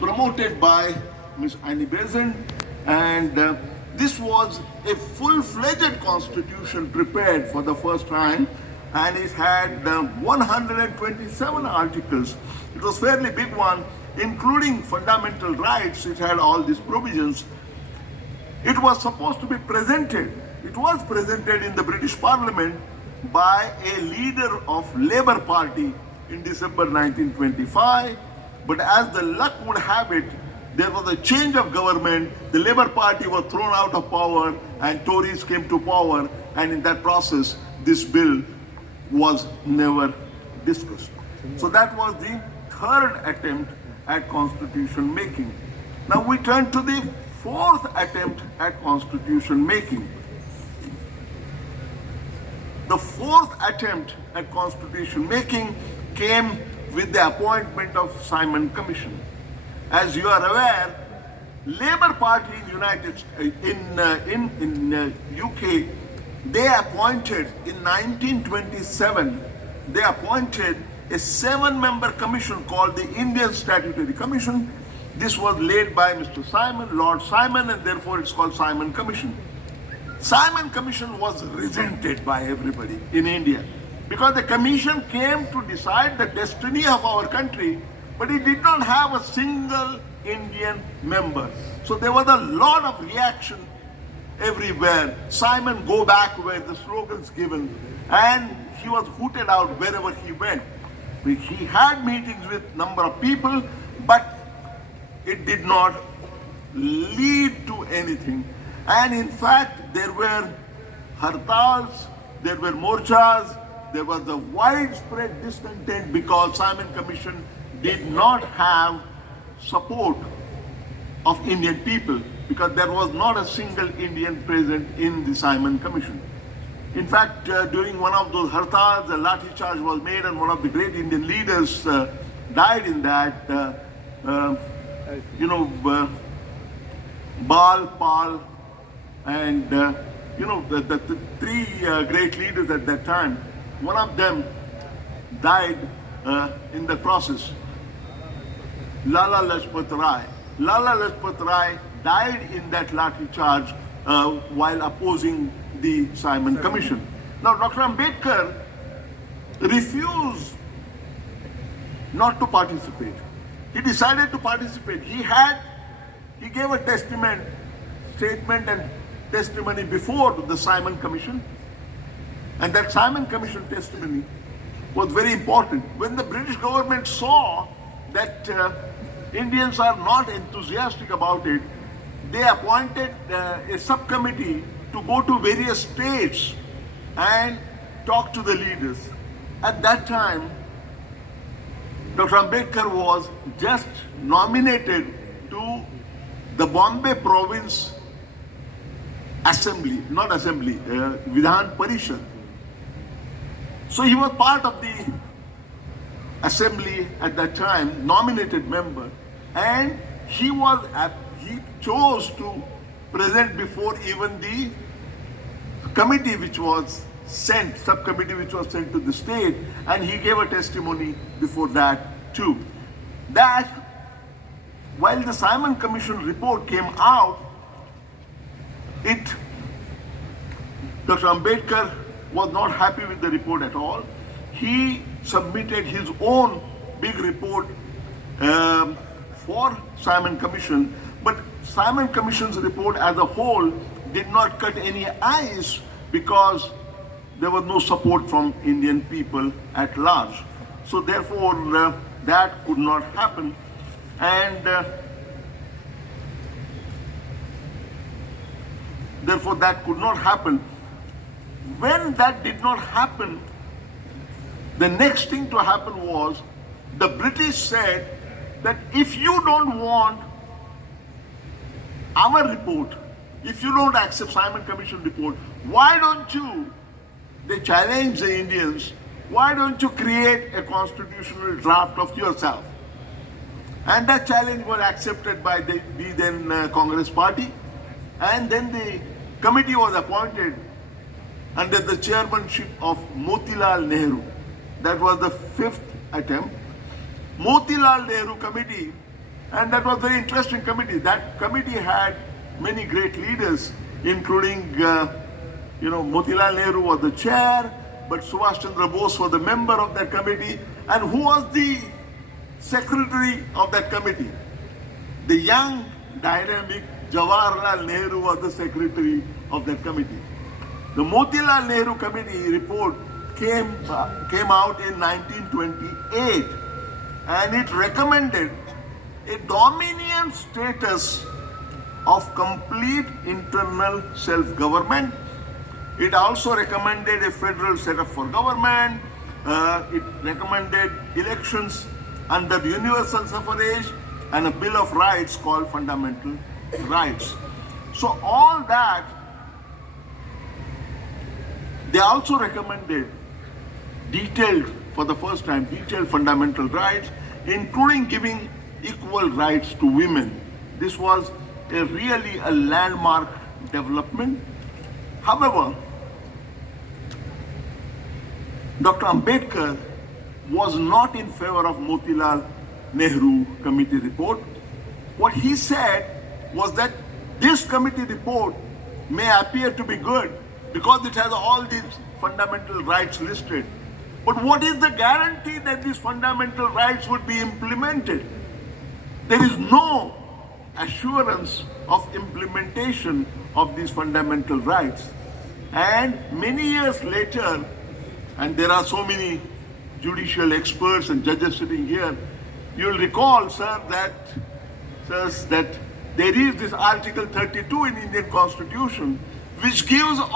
promoted by Miss Annie Besant, and this was a full-fledged constitution prepared for the first time, and it had 127 articles. It was a fairly big one, including fundamental rights. It had all these provisions. It was supposed to be presented. It was presented in the British Parliament by a leader of Labour Party in December 1925. But as the luck would have it, there was a change of government. The Labour Party was thrown out of power and Tories came to power. And in that process, this bill was never discussed. So that was the third attempt at constitution making. Now we turn to the fourth attempt at constitution making. The fourth attempt at constitution making came with the appointment of Simon Commission. As you are aware, Labour Party in UK, they appointed in 1927, they appointed a 7-member commission called the Indian Statutory Commission. This was led by Mr. Simon, Lord Simon, and therefore it's called Simon Commission. Simon Commission was resented by everybody in India because the commission came to decide the destiny of our country, but it did not have a single Indian member. So there was a lot of reaction everywhere. Simon, go back, where the slogans given, and he was hooted out wherever he went. He had meetings with number of people, but it did not lead to anything. And in fact, there were hartals, there were morchas, there was a widespread discontent because Simon Commission did not have support of Indian people, because there was not a single Indian present in the Simon Commission. In fact, during one of those hartals, a lathi charge was made and one of the great Indian leaders died in that. Bal, Pal, and the three great leaders at that time, one of them died in the process. Lala Lajpat Rai. Lala Lajpat Rai died in that lathi charge while opposing the Simon Commission. Now, Dr. Ambedkar refused not to participate. He decided to participate. He gave a statement and testimony before the Simon Commission. And that Simon Commission testimony was very important. When the British government saw that Indians are not enthusiastic about it, they appointed a subcommittee to go to various states and talk to the leaders. At that time, Dr. Ambedkar was just nominated to the Bombay Province Assembly, Vidhan Parishad. So he was part of the assembly at that time, nominated member, and he chose to present before even the committee which was sent, subcommittee which was sent to the state, and he gave a testimony before that too. That while the Simon Commission report came out, Dr. Ambedkar was not happy with the report at all. He submitted his own big report for Simon Commission, but Simon Commission's report as a whole did not cut any ice because there was no support from Indian people at large. So therefore, that could not happen. And therefore, that could not happen. When that did not happen, the next thing to happen was the British said that if you don't want our report, if you don't accept Simon Commission report, why don't you, they challenged the Indians, why don't you create a constitutional draft of yourself? And that challenge was accepted by the then Congress party. And then the committee was appointed under the chairmanship of Motilal Nehru. That was the fifth attempt. Motilal Nehru committee And that was a very interesting committee. That committee had many great leaders, including, Motilal Nehru was the chair, but Subhash Chandra Bose was the member of that committee. And who was the secretary of that committee? The young, dynamic Jawaharlal Nehru was the secretary of that committee. The Motilal Nehru Committee report came out in 1928, and it recommended a dominion status of complete internal self-government. It also recommended a federal setup for government. It recommended elections under the universal suffrage and a Bill of Rights called Fundamental Rights. So all that. They also recommended for the first time, detailed fundamental rights, including giving equal rights to women. This was really a landmark development. However, Dr. Ambedkar was not in favor of Motilal Nehru Committee report. What he said was that this committee report may appear to be good because it has all these fundamental rights listed. But what is the guarantee that these fundamental rights would be implemented? There is no assurance of implementation of these fundamental rights. And many years later, and there are so many judicial experts and judges sitting here, you'll recall, sir, that there is this Article 32 in Indian Constitution which gives